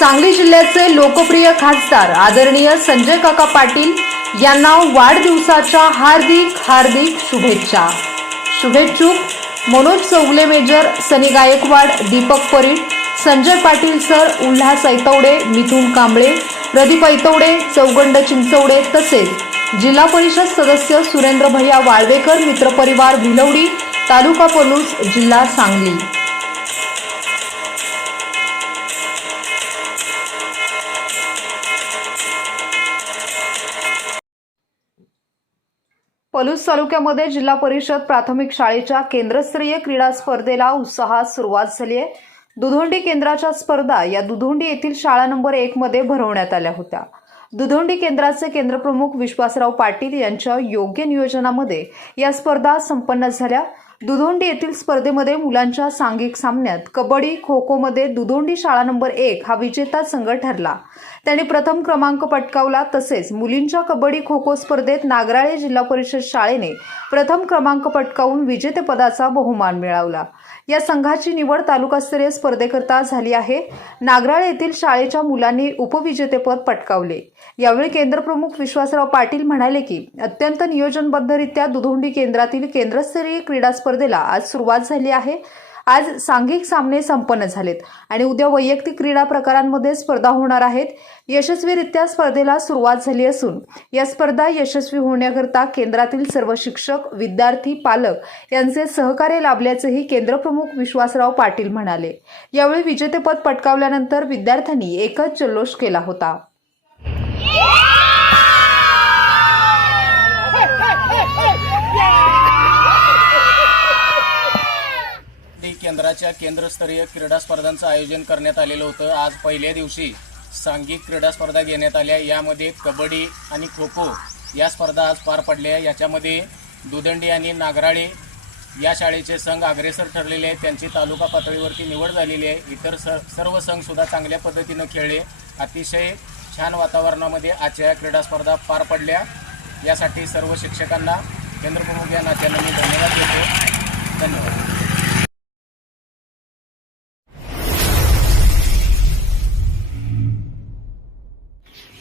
सांगली जिल्ह्याचे लोकप्रिय खासदार आदरणीय संजय काका पाटील यांना वाढदिवसाच्या हार्दिक हार्दिक शुभेच्छा. शुभेच्छुक मनोज चौगले मेजर सनी गायकवाड दीपक परीट संजय पाटील सर उल्हास ऐतवडे मिथुन कांबळे प्रदीप ऐतवडे चौगंड चिंचवडे तसेच जिल्हा परिषद सदस्य सुरेंद्र भैया वाळवेकर मित्रपरिवार भिलवडी तालुका पलूस जिल्हा सांगली. पलूस तालुक्यामध्ये जिल्हा परिषद प्राथमिक शाळेच्या केंद्रस्तरीय क्रीडा स्पर्धेला उत्साहात सुरुवात झाली आहे. दुधोंडी केंद्राच्या स्पर्धा या दुधोंडी येथील शाळा नंबर एक मध्ये भरवण्यात आल्या होत्या. दुधोंडी केंद्राचे केंद्रप्रमुख विश्वासराव पाटील यांच्या योग्य नियोजनामध्ये या स्पर्धा संपन्न झाल्या. दुधोंडी येथील स्पर्धेमध्ये मुलांच्या सांघिक सामन्यात कबड्डी खो खोमध्ये दुधोंडी शाळा नंबर एक हा विजेता संघ ठरला. त्यांनी प्रथम क्रमांक पटकावला तसेच मुलींच्या कबड्डी खो खो स्पर्धेत नागराळे जिल्हा परिषद शाळेने प्रथम क्रमांक पटकावून विजेतेपदाचा बहुमान मिळवला. या संघाची निवड तालुकास्तरीय स्पर्धेकरता झाली आहे. नागराळे येथील शाळेच्या मुलांनी उपविजेतेपद पटकावले. यावेळी केंद्रप्रमुख विश्वासराव पाटील म्हणाले की अत्यंत नियोजनबद्धरित्या दुधोंडी केंद्रातील केंद्रस्तरीय क्रीडा स्पर्धेला आज सुरुवात झाली आहे. आज सांघिक सामने संपन्न झालेत आणि उद्या वैयक्तिक क्रीडा प्रकारांमध्ये स्पर्धा होणार आहेत. यशस्वीरित्या स्पर्धेला सुरुवात झाली असून या स्पर्धा यशस्वी होण्याकरता केंद्रातील सर्व शिक्षक विद्यार्थी पालक यांचे सहकार्य लाभल्याचेही केंद्रप्रमुख विश्वासराव पाटील म्हणाले. यावेळी विजेतेपद पटकावल्यानंतर विद्यार्थ्यांनी एकच जल्लोष केला होता. केंद्राच्या केंद्रस्तरीय क्रीडा स्पर्धांचं आयोजन करण्यात आलेलं होतं. आज पहिल्या दिवशी सांघिक क्रीडा स्पर्धा घेण्यात आल्या. यामध्ये कबड्डी आणि खो खो या स्पर्धा आज पार पडल्या. याच्यामध्ये दुदंडी आणि नागराळे या शाळेचे संघ अग्रेसर ठरलेले आहेत. त्यांची तालुका पातळीवरती निवड झालेली आहे. इतर स सर्व संघसुद्धा चांगल्या पद्धतीनं खेळले. अतिशय छान वातावरणामध्ये आजच्या क्रीडा स्पर्धा पार पडल्या. यासाठी सर्व शिक्षकांना केंद्रप्रमुख या नात्यानं मी धन्यवाद देतो. धन्यवाद.